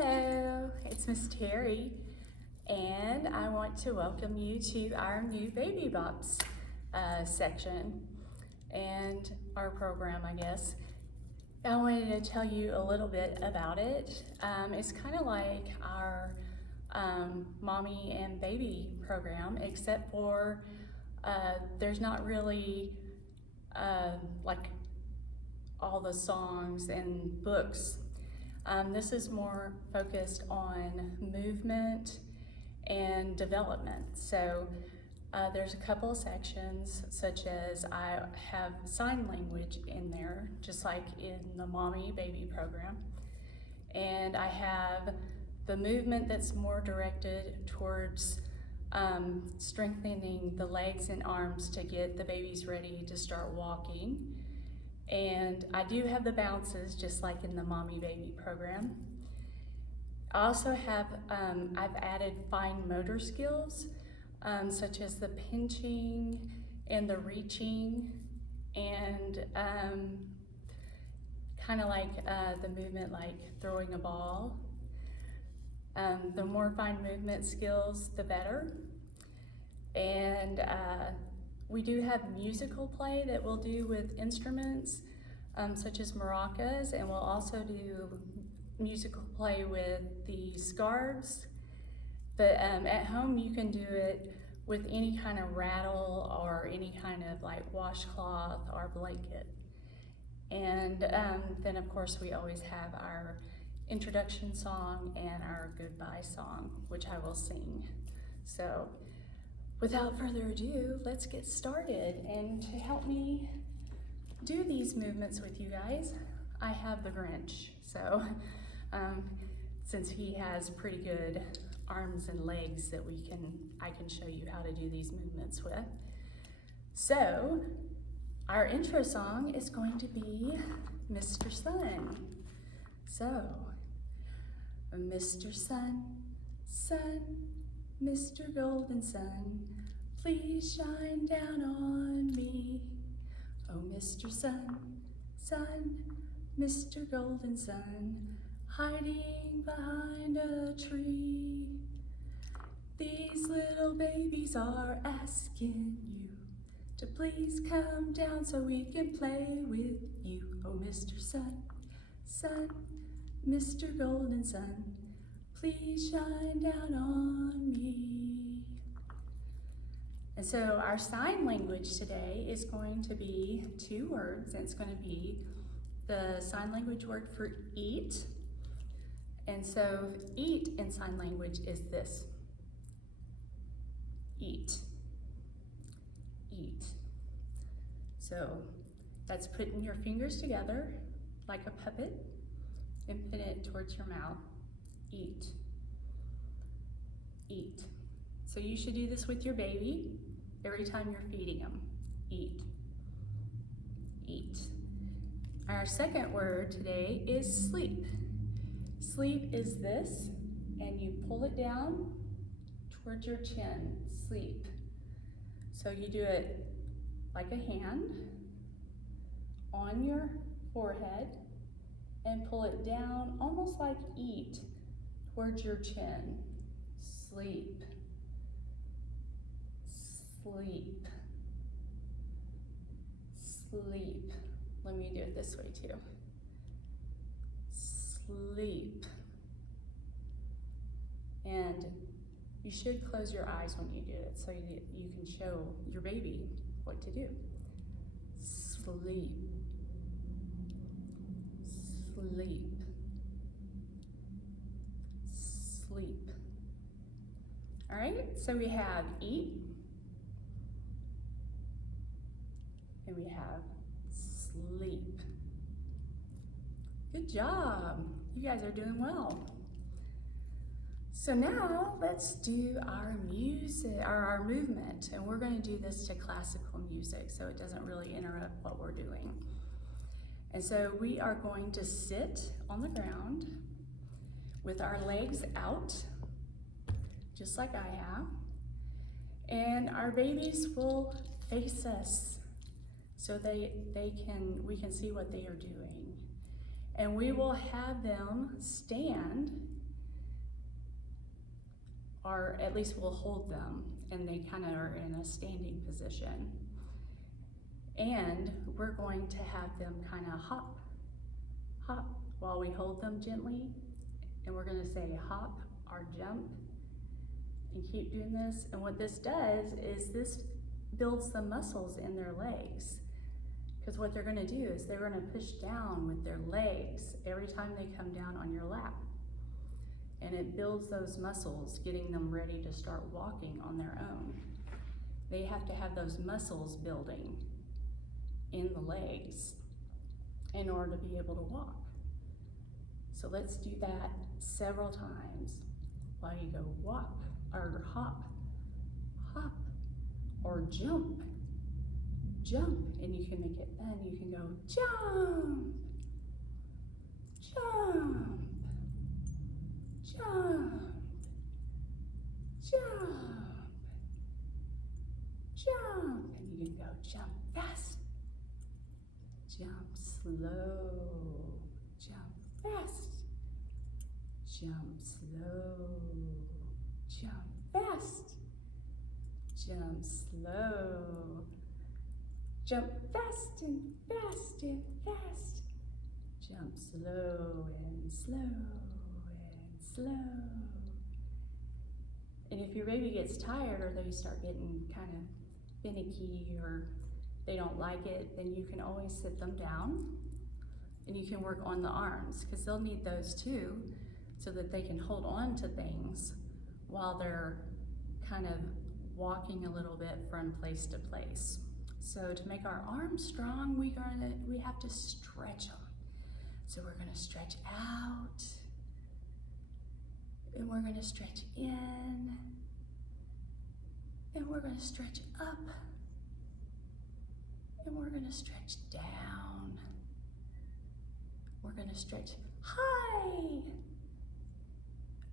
Hello, it's Ms.Teri, and I want to welcome you to our new Baby Bops section and our program, I guess. I wanted to tell you a little bit about it. It's kind of like our mommy and baby program, except for there's not really like all the songs and books. This is more focused on movement and development. So there's a couple of sections, such as I have sign language in there, just like in the mommy baby program. And I have the movement that's more directed towards strengthening the legs and arms to get the babies ready to start walking. And I do have the bounces, just like in the mommy baby program. I also have, I've added fine motor skills, such as the pinching and the reaching, and kind of like the movement like throwing a ball. The more fine movement skills, the better. And we do have musical play that we'll do with instruments, such as maracas, and we'll also do musical play with the scarves. But at home you can do it with any kind of rattle or any kind of like washcloth or blanket. And then of course we always have our introduction song and our goodbye song, which I will sing. So without further ado, let's get started. And to help me do these movements with you guys, I have the Grinch. So since he has pretty good arms and legs that I can show you how to do these movements with. So our intro song is going to be Mr. Sun. So, Mr. Sun, Sun, Mr. Golden Sun, please shine down on me. Oh, Mr. Sun, Sun, Mr. Golden Sun, hiding behind a tree. These little babies are asking you to please come down so we can play with you. Oh, Mr. Sun, Sun, Mr. Golden Sun, please shine down on me. And so our sign language today is going to be 2 words, and it's going to be the sign language word for eat. And so eat in sign language is this: eat, eat. So that's putting your fingers together like a puppet and put it towards your mouth. Eat, eat. So you should do this with your baby every time you're feeding them. Eat, eat. Our second word today is sleep. Sleep is this, and you pull it down towards your chin. Sleep. So you do it like a hand on your forehead and pull it down almost like eat towards your chin. Sleep, sleep, sleep. Let me do it this way too. Sleep. And you should close your eyes when you do it so you can show your baby what to do. Sleep, sleep, sleep. All right, so we have eat, and we have sleep. Good job. You guys are doing well. So now let's do our music, or our movement, and we're going to do this to classical music so it doesn't really interrupt what we're doing. And so we are going to sit on the ground with our legs out, just like I have, and our babies will face us so we can see what they are doing. And we will have them stand or at least we'll hold them, and they kind of are in a standing position. And we're going to have them kind of hop, hop, while we hold them gently. And we're gonna say hop or jump, and keep doing this. And what this does is this builds the muscles in their legs. Because what they're gonna do is they're gonna push down with their legs every time they come down on your lap. And it builds those muscles, getting them ready to start walking on their own. They have to have those muscles building in the legs in order to be able to walk. So let's do that several times while you go walk, or hop, hop, or jump, jump, and you can make it fun. You can go jump, jump, jump, jump, jump, and you can go jump fast, jump slow, jump fast, jump slow, jump fast, jump slow, jump fast and fast and fast, jump slow and slow and slow. And if your baby gets tired or they start getting kind of finicky or they don't like it, then you can always sit them down and you can work on the arms, because they'll need those too, so that they can hold on to things while they're kind of walking a little bit from place to place. So to make our arms strong, we have to stretch them. So we're gonna stretch out, and we're gonna stretch in, and we're gonna stretch up, and we're gonna stretch down. We're gonna stretch high.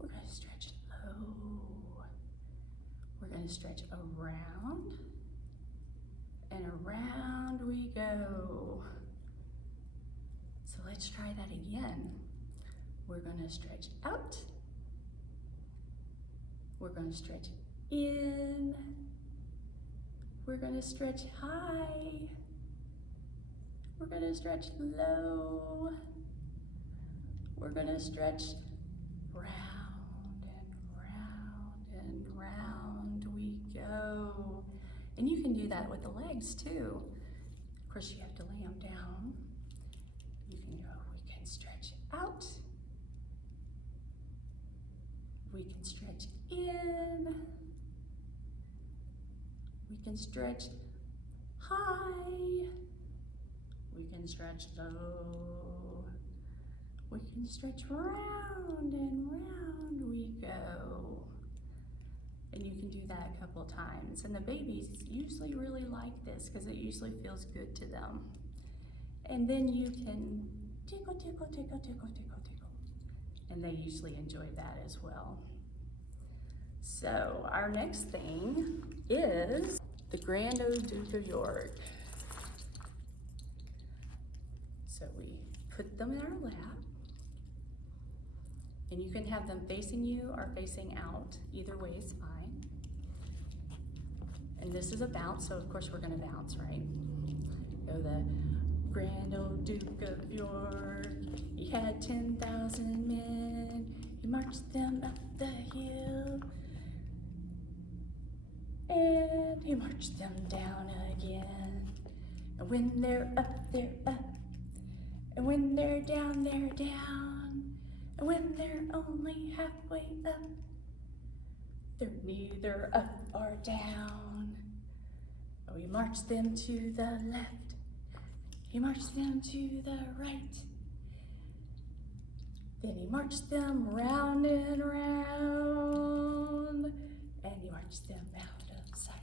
We're gonna stretch low. We're gonna stretch around, and around we go. So let's try that again. We're gonna stretch out. We're gonna stretch in. We're gonna stretch high. We're gonna stretch low. We're gonna stretch round and round and round we go. And you can do that with the legs too. Of course, you have to lay them down. You can go, we can stretch out. We can stretch in. We can stretch high. We can stretch low. We can stretch round and round we go. And you can do that a couple times. And the babies usually really like this because it usually feels good to them. And then you can tickle, tickle, tickle, tickle, tickle, tickle. And they usually enjoy that as well. So our next thing is the Grand Old Duke of York. So we put them in our lap, and you can have them facing you or facing out. Either way is fine. And this is a bounce, so of course we're gonna bounce, right? Go the Grand Old Duke of York, he had 10,000 men, he marched them up the hill, and he marched them down again. And when they're up, they're up. And when they're down, they're down. And when they're only halfway up, they're neither up or down. Oh, he marched them to the left. He marched them to the right. Then he marched them round and round. And he marched them out of sight.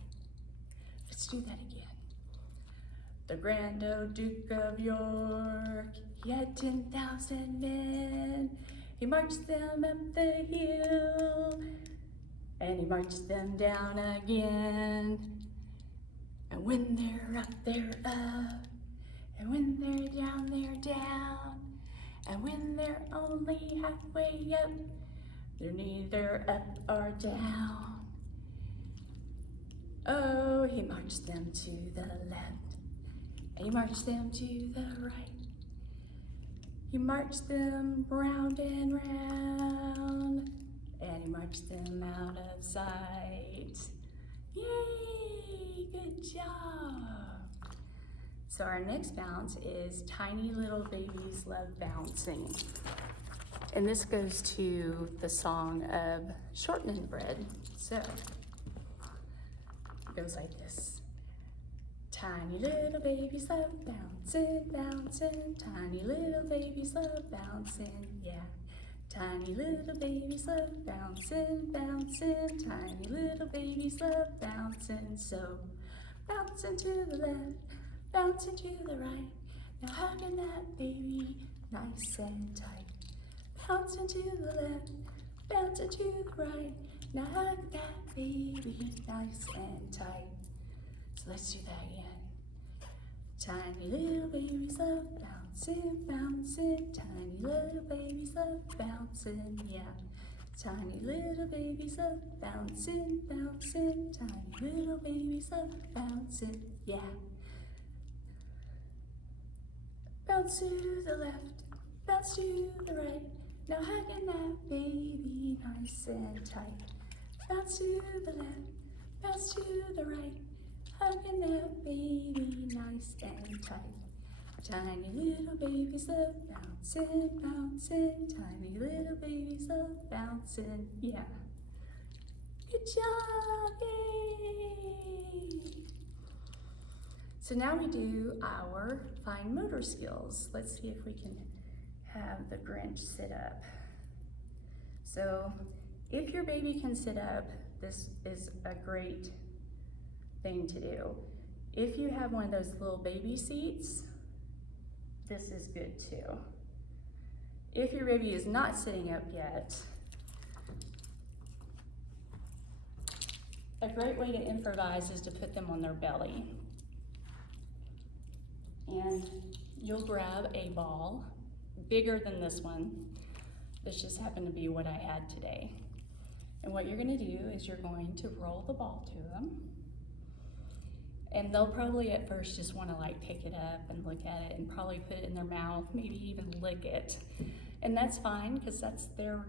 Let's do that again. The Grand Old Duke of York, he had 10,000 men. He marched them up the hill, and he marched them down again. And when they're up, they're up. And when they're down, they're down. And when they're only halfway up, They're neither up or down. Oh, he marched them to the left, and he marched them to the right. He marched them round and round, and he marched them out of sight. Yay, good job. So our next bounce is Tiny Little Babies Love Bouncing. And this goes to the song of Shortening Bread. So it goes like this. Tiny little babies love bouncing, bouncing. Tiny little babies love bouncing, yeah. Tiny little babies love bouncing, bouncing. Tiny little babies love bouncing. So bouncing to the left, bouncing to the right. Now hugging that baby nice and tight. Bouncing to the left, bouncing to the right. Now hug that baby nice and tight. So let's do that again. Tiny little babies love bouncing, bouncing. Tiny little babies love bouncing, yeah. Tiny little babies love bouncing, bouncing. Tiny little babies love bouncing, yeah. Bounce to the left, bounce to the right. Now hugging that baby nice and tight. Bounce to the left, bounce to the right. Hugging that baby nice and tight. Tiny little babies love bouncing, bouncing. Tiny little babies love bouncing, yeah. Good job, yay! So now we do our fine motor skills. Let's see if we can have the Grinch sit up. So if your baby can sit up, this is a great thing to do. If you have one of those little baby seats, this is good too. If your baby is not sitting up yet, a great way to improvise is to put them on their belly. And you'll grab a ball bigger than this one. This just happened to be what I had today. And what you're gonna do is you're going to roll the ball to them. And they'll probably at first just wanna like pick it up and look at it and probably put it in their mouth, maybe even lick it. And that's fine, because that's their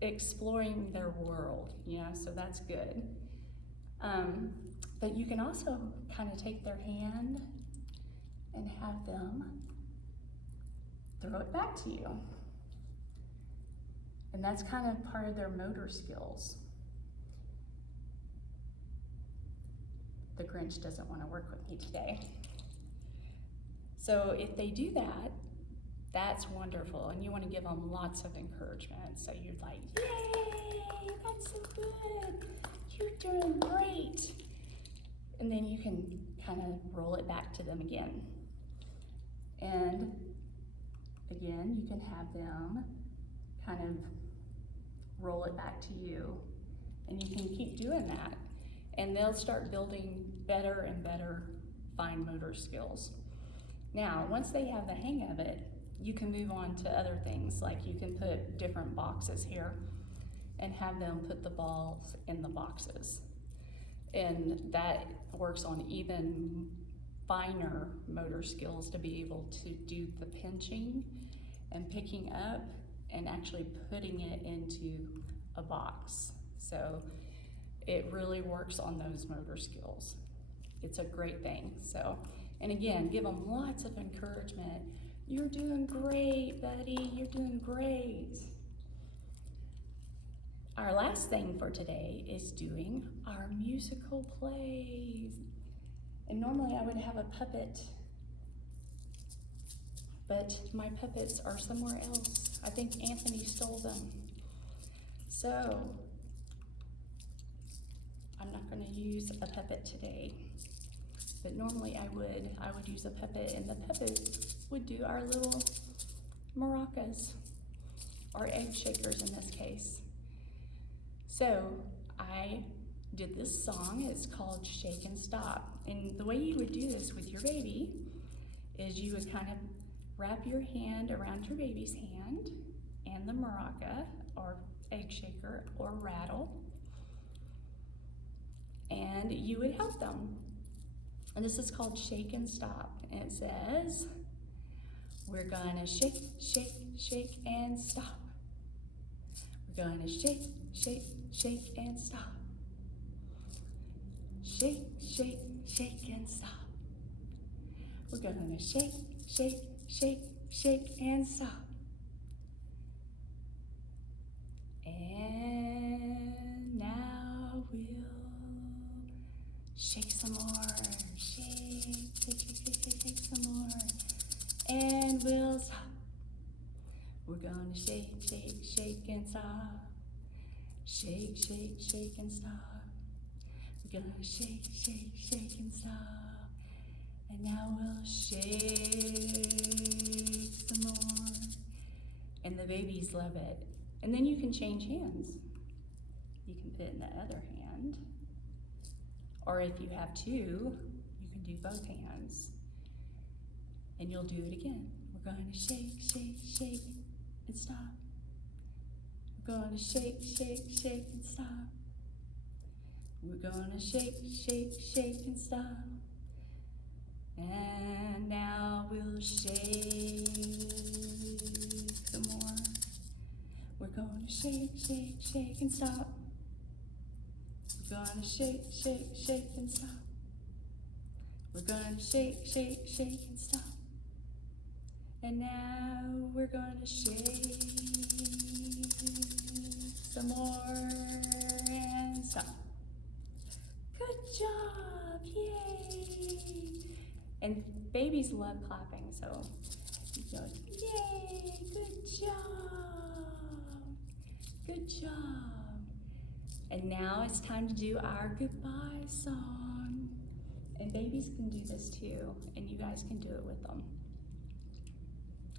exploring their world, you know, so that's good. But you can also kind of take their hand and have them throw it back to you. And that's kind of part of their motor skills. The Grinch doesn't want to work with me today. So if they do that, that's wonderful, and you want to give them lots of encouragement. So you're like, yay, that's so good, you're doing great. And then you can kind of roll it back to them again. And again, you can have them kind of roll it back to you. And you can keep doing that. And they'll start building better and better fine motor skills. Now, once they have the hang of it, you can move on to other things, like you can put different boxes here and have them put the balls in the boxes. And that works on even finer motor skills to be able to do the pinching and picking up and actually putting it into a box. So it really works on those motor skills. It's a great thing. So, and again, give them lots of encouragement. You're doing great, buddy, you're doing great. Our last thing for today is doing our musical plays. And normally I would have a puppet, but my puppets are somewhere else. I think Anthony stole them. So I'm not gonna use a puppet today, but normally I would use a puppet, and the puppet would do our little maracas, or egg shakers in this case. So I did this song, it's called Shake and Stop. And the way you would do this with your baby is you would kind of wrap your hand around your baby's hand and the maraca or egg shaker or rattle, and you would help them. And this is called shake and stop. And it says, we're gonna shake, shake, shake and stop. We're gonna shake, shake, shake and stop. Shake, shake, shake and stop. We're gonna shake, shake, shake, shake and stop. And now we'll shake some more. Shake, shake, shake, shake, shake, shake some more. And we'll stop. We're gonna shake, shake, shake and stop. Shake, shake, shake and stop. We're gonna shake, shake, shake and stop. And now we'll shake some more. And the babies love it. And then you can change hands. You can put it in the other hand. Or if you have two, you can do both hands. And you'll do it again. We're going to shake, shake, shake, and stop. We're going to shake, shake, shake, and stop. We're going to shake, shake, shake, and stop. And now we'll shake some more. We're going to shake, shake, shake, and stop. We're going to shake, shake, shake, and stop. We're going to shake, shake, shake, and stop. And now we're going to shake some more and stop. Good job, yay! And babies love clapping, so you go, yay, good job, good job. And now it's time to do our goodbye song. And babies can do this too, and you guys can do it with them.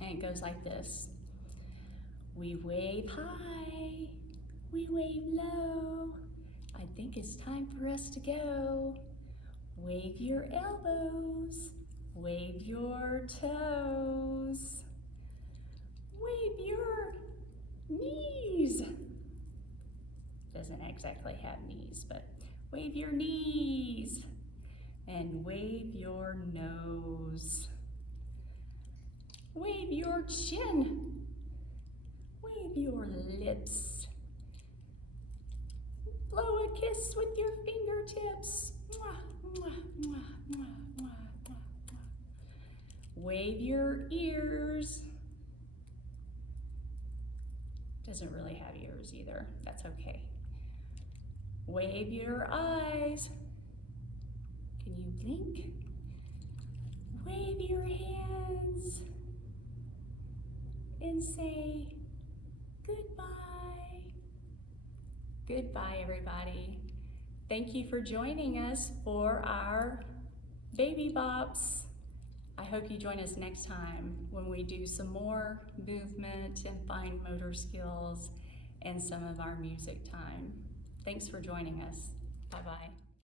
And it goes like this. We wave high, we wave low. I think it's time for us to go. Wave your elbows, wave your toes. Wave your knees. Doesn't exactly have knees, but wave your knees. And wave your nose. Wave your chin. Wave your lips. Blow a kiss with your fingertips. Mwah, mwah, mwah, mwah, mwah, mwah, mwah. Wave your ears. Doesn't really have ears either. That's okay. Wave your eyes. Can you blink? Wave your hands and say goodbye. Goodbye, everybody. Thank you for joining us for our Baby Bops. I hope you join us next time when we do some more movement and fine motor skills and some of our music time. Thanks for joining us. Bye-bye.